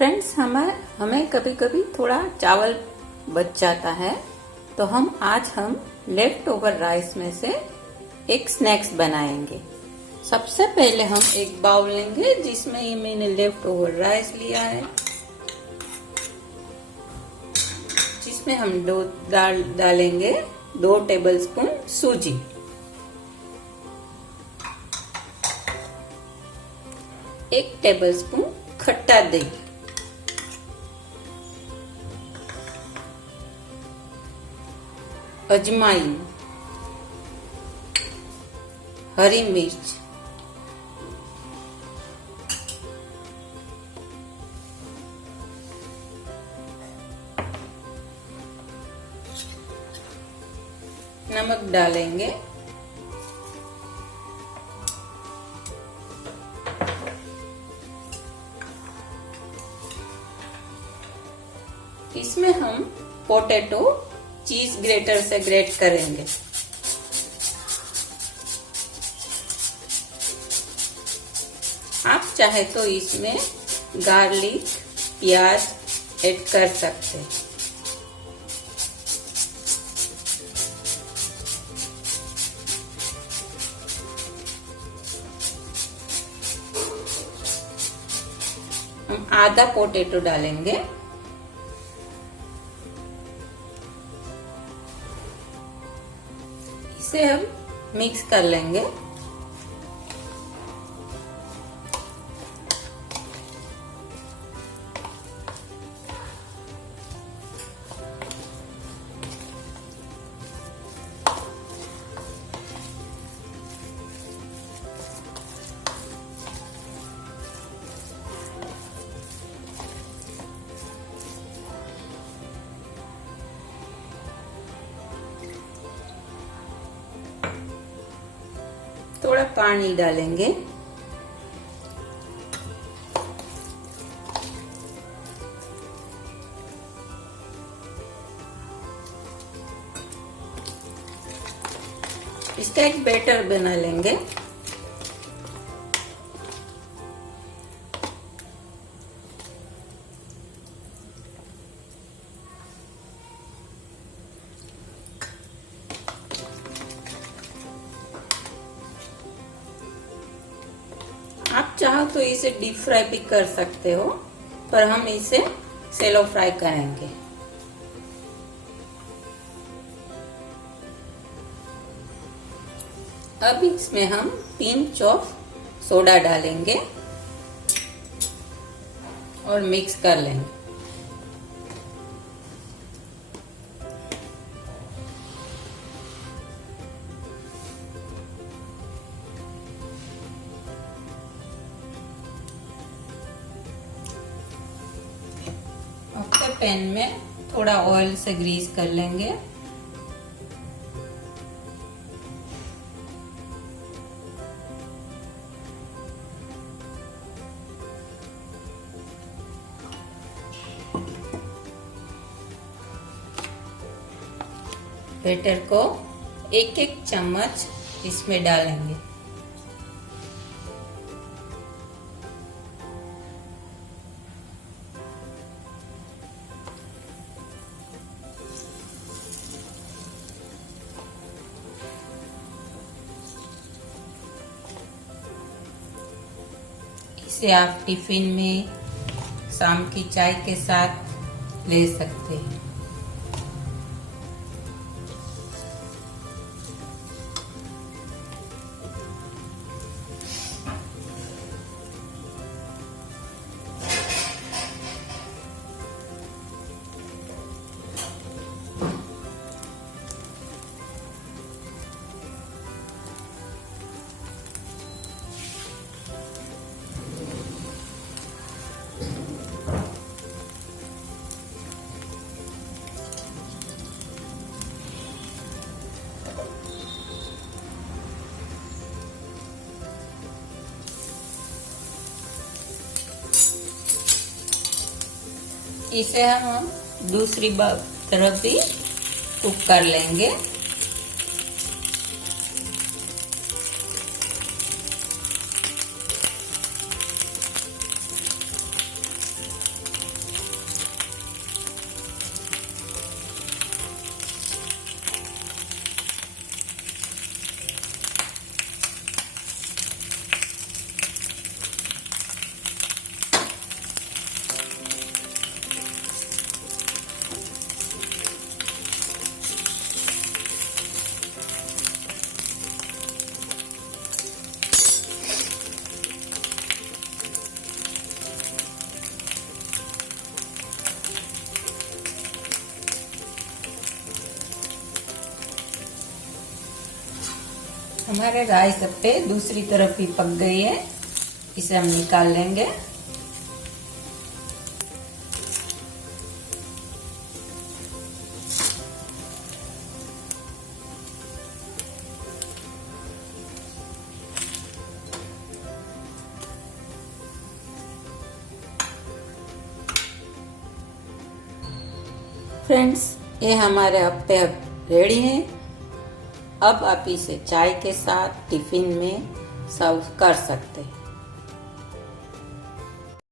Friends, हमें कभी कभी थोड़ा चावल बच जाता है, तो आज हम लेफ्ट ओवर राइस में से एक स्नैक्स बनाएंगे। सबसे पहले हम एक बाउल लेंगे जिसमें ये मैंने लेफ्ट ओवर राइस लिया है, जिसमें हम डालेंगे 2 टेबलस्पून सूजी, 1 टेबलस्पून खट्टा दही, अजवाइन, हरी मिर्च, नमक डालेंगे, इसमें हम पोटैटो चीज ग्रेटर से ग्रेट करेंगे। आप चाहे तो इसमें गार्लिक, प्याज ऐड कर सकते हैं। हम आधा पोटैटो डालेंगे, इसे हम मिक्स कर लेंगे। थोड़ा पानी डालेंगे, इसका एक बैटर बना लेंगे। आप चाहो तो इसे डीप फ्राई भी कर सकते हो, पर हम इसे शैलो फ्राई करेंगे। अब इसमें हम पिंच ऑफ सोडा डालेंगे और मिक्स कर लेंगे। पैन में थोड़ा ऑयल से ग्रीस कर लेंगे। बैटर को एक चम्मच इसमें डालेंगे। इसे आप टिफिन में शाम की चाय के साथ ले सकते हैं। इसे हम दूसरी तरफ भी कुक कर लेंगे। हमारे राइस अप्पे दूसरी तरफ भी पक गई है, इसे हम निकाल लेंगे। फ्रेंड्स, ये हमारे अप्पे अब रेडी हैं। अब आप इसे चाय के साथ टिफिन में सर्व कर सकते हैं।